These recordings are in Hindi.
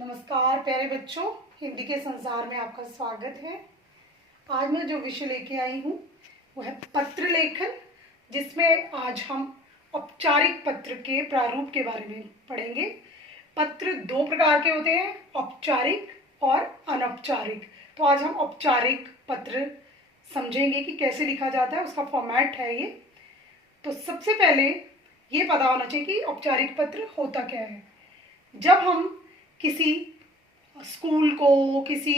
नमस्कार प्यारे बच्चों, हिंदी के संसार में आपका स्वागत है। आज मैं जो विषय लेके आई हूँ वो है पत्र लेखन, जिसमें आज हम औपचारिक पत्र के प्रारूप के बारे में पढ़ेंगे। पत्र दो प्रकार के होते हैं, औपचारिक और अनौपचारिक। तो आज हम औपचारिक पत्र समझेंगे कि कैसे लिखा जाता है, उसका फॉर्मेट है ये। तो सबसे पहले ये पता होना चाहिए कि औपचारिक पत्र होता क्या है। जब हम किसी स्कूल को, किसी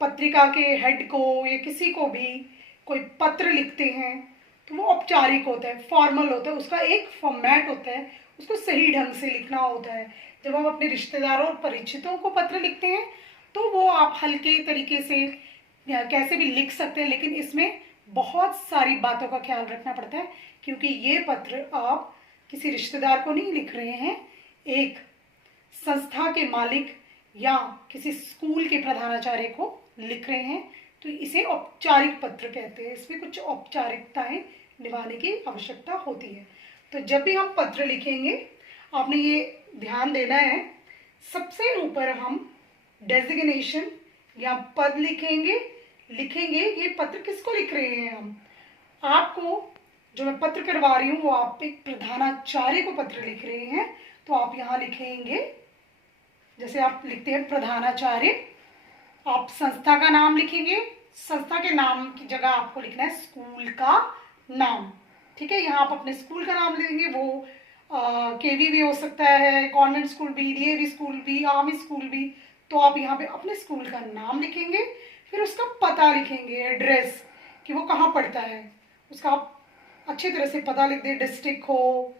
पत्रिका के हेड को या किसी को भी कोई पत्र लिखते हैं तो वो औपचारिक होता है, फॉर्मल होता है, उसका एक फॉर्मेट होता है, उसको सही ढंग से लिखना होता है। जब हम अपने रिश्तेदारों और परिचितों को पत्र लिखते हैं तो वो आप हल्के तरीके से या कैसे भी लिख सकते हैं, लेकिन इसमें बहुत सारी बातों का ख्याल रखना पड़ता है, क्योंकि ये पत्र आप किसी रिश्तेदार को नहीं लिख रहे हैं, एक संस्था के मालिक या किसी स्कूल के प्रधानाचार्य को लिख रहे हैं। तो इसे औपचारिक पत्र कहते हैं। इसमें कुछ औपचारिकताएं निभाने की आवश्यकता होती है। तो जब भी हम पत्र लिखेंगे आपने ये ध्यान देना है, सबसे ऊपर हम डेजिग्नेशन या पद लिखेंगे। ये पत्र किसको लिख रहे हैं हम, आपको जो मैं पत्र करवा रही हूँ वो आप एक प्रधानाचार्य को पत्र लिख रहे हैं, तो आप यहाँ लिखेंगे, जैसे आप लिखते हैं प्रधानाचार्य, आप संस्था का नाम लिखेंगे। संस्था के नाम की जगह आपको लिखना है स्कूल का नाम। ठीक है, यहाँ आप अपने स्कूल का नाम लेंगे, वो केवी भी हो सकता है, कॉन्वेंट स्कूल भी, डीएवी स्कूल भी, आर्मी स्कूल भी। तो आप यहाँ पे अपने स्कूल का नाम लिखेंगे, फिर उसका पता लिखेंगे, एड्रेस, कि वो कहाँ पड़ता है, उसका आप अच्छी तरह से पता लिख दें, डिस्ट्रिक्ट हो,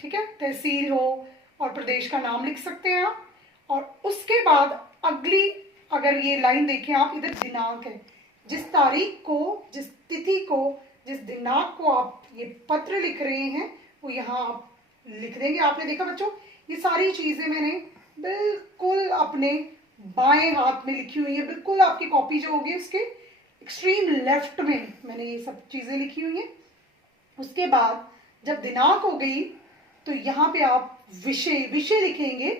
ठीक है, तहसील हो, और प्रदेश का नाम लिख सकते हैं आप। और उसके बाद अगली अगर ये लाइन देखें आप, इधर दिनांक है, जिस तारीख को, जिस तिथि को, जिस दिनांक को आप ये पत्र लिख रहे हैं वो यहाँ आप लिख देंगे। आपने देखा बच्चों, ये सारी चीजें मैंने बिल्कुल अपने बाएं हाथ में लिखी हुई है। बिल्कुल आपकी कॉपी जो होगी उसके एक्सट्रीम लेफ्ट में मैंने ये सब चीजें लिखी हुई हैं। उसके बाद जब दिनांक हो गई तो यहाँ पे आप विषय लिखेंगे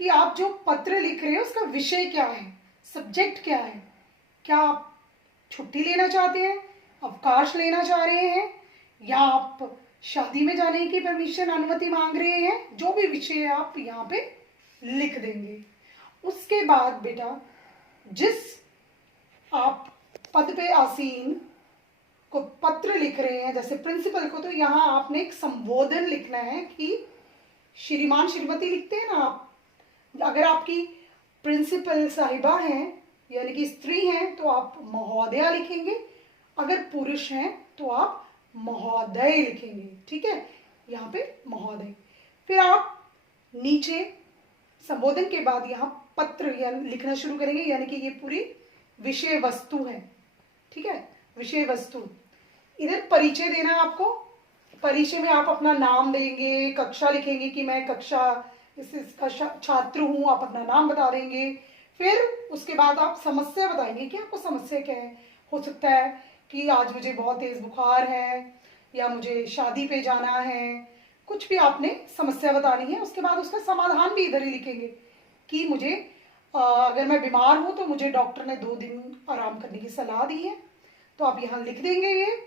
कि आप जो पत्र लिख रहे हैं उसका विषय क्या है, सब्जेक्ट क्या है। क्या आप छुट्टी लेना चाहते हैं, अवकाश लेना चाह रहे हैं, या आप शादी में जाने की परमिशन, अनुमति मांग रहे हैं, जो भी विषय आप यहाँ पे लिख देंगे। उसके बाद बेटा जिस आप पद पे आसीन को पत्र लिख रहे हैं, जैसे प्रिंसिपल को, तो यहाँ आपने एक संबोधन लिखना है कि श्रीमान श्रीमती लिखते हैं ना आप। अगर आपकी प्रिंसिपल साहिबा हैं यानी कि स्त्री हैं तो आप महोदया लिखेंगे, अगर पुरुष हैं तो आप महोदय लिखेंगे। ठीक है, यहाँ पे महोदय। फिर आप नीचे संबोधन के बाद यहाँ पत्र या लिखना शुरू करेंगे, यानी कि ये पूरी विषय वस्तु है। ठीक है, विषय वस्तु। इधर परिचय देना है आपको। परिचय में आप अपना नाम देंगे, कक्षा लिखेंगे कि मैं कक्षा इसका छात्र हूँ, आप अपना नाम बता देंगे। फिर उसके बाद आप समस्या बताएंगे कि आपको समस्या क्या है। हो सकता है कि आज मुझे बहुत तेज बुखार है, या मुझे शादी पे जाना है, कुछ भी आपने समस्या बतानी है। उसके बाद उसका समाधान भी इधर ही लिखेंगे कि मुझे अगर मैं बीमार हूँ तो मुझे डॉक्टर ने 2 दिन आराम करने की सलाह दी है, तो आप यहाँ लिख देंगे ये।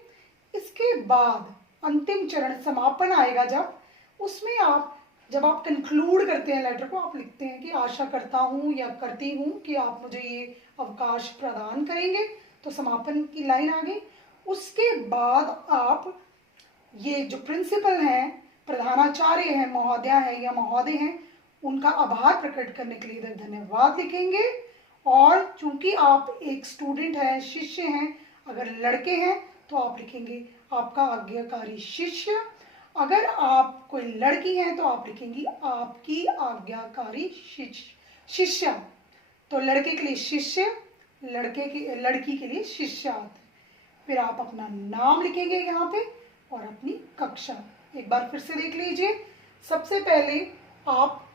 इसके बाद अंतिम चरण समापन आएगा जब, उसमें आप जब आप कंक्लूड करते हैं लेटर को, आप लिखते हैं कि आशा करता हूँ या करती हूँ कि आप मुझे ये अवकाश प्रदान करेंगे। तो समापन की लाइन आ गई। उसके बाद आप ये जो प्रिंसिपल हैं, प्रधानाचार्य हैं, महोदया है या महोदय हैं, उनका आभार प्रकट करने के लिए इधर धन्यवाद लिखेंगे। और चूंकि आप एक स्टूडेंट हैं, शिष्य हैं, अगर लड़के हैं तो आप लिखेंगे आपका आज्ञाकारी शिष्य, अगर आप कोई लड़की हैं तो आप लिखेंगी आपकी आज्ञाकारी शिष्या। तो लड़के के लिए शिष्य, लड़की के लिए शिष्या आता है। फिर आप अपना नाम लिखेंगे यहाँ पे और अपनी कक्षा। एक बार फिर से देख लीजिए। सबसे पहले आप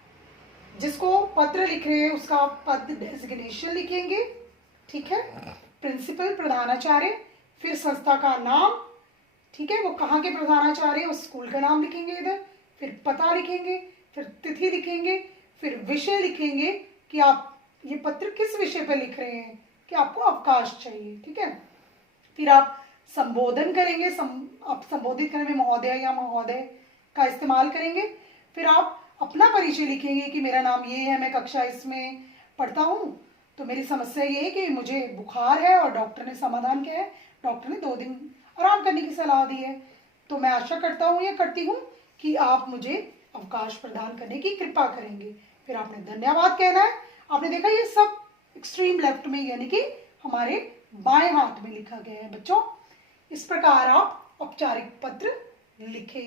जिसको पत्र लिख रहे हैं उसका पद डेजिग्नेशन लिखेंगे, ठीक है, प्रिंसिपल, प्रधानाचार्य। फिर संस्था का नाम, ठीक है, वो कहाँ के प्रधानाचार्य, उस स्कूल का नाम लिखेंगे इधर। फिर पता लिखेंगे, फिर तिथि लिखेंगे, फिर विषय लिखेंगे कि आप ये पत्र किस विषय पर लिख रहे हैं, कि आपको अवकाश चाहिए, ठीक है। फिर आप संबोधन करेंगे, आप संबोधित करने में महोदय या महोदय का इस्तेमाल करेंगे। फिर आप अपना परिचय लिखेंगे कि मेरा नाम ये है, मैं कक्षा इसमें पढ़ता हूँ, तो मेरी समस्या ये है कि मुझे बुखार है और डॉक्टर ने समाधान किया है, डॉक्टर ने 2 दिन आराम करने की सलाह दी है, तो मैं आशा करता हूँ या करती हूँ कि आप मुझे अवकाश प्रदान करने की कृपा करेंगे। फिर आपने धन्यवाद कहना है। आपने देखा ये सब एक्सट्रीम लेफ्ट में यानी कि हमारे बाएं हाथ में लिखा गया है बच्चों। इस प्रकार आप औपचारिक पत्र लिखें।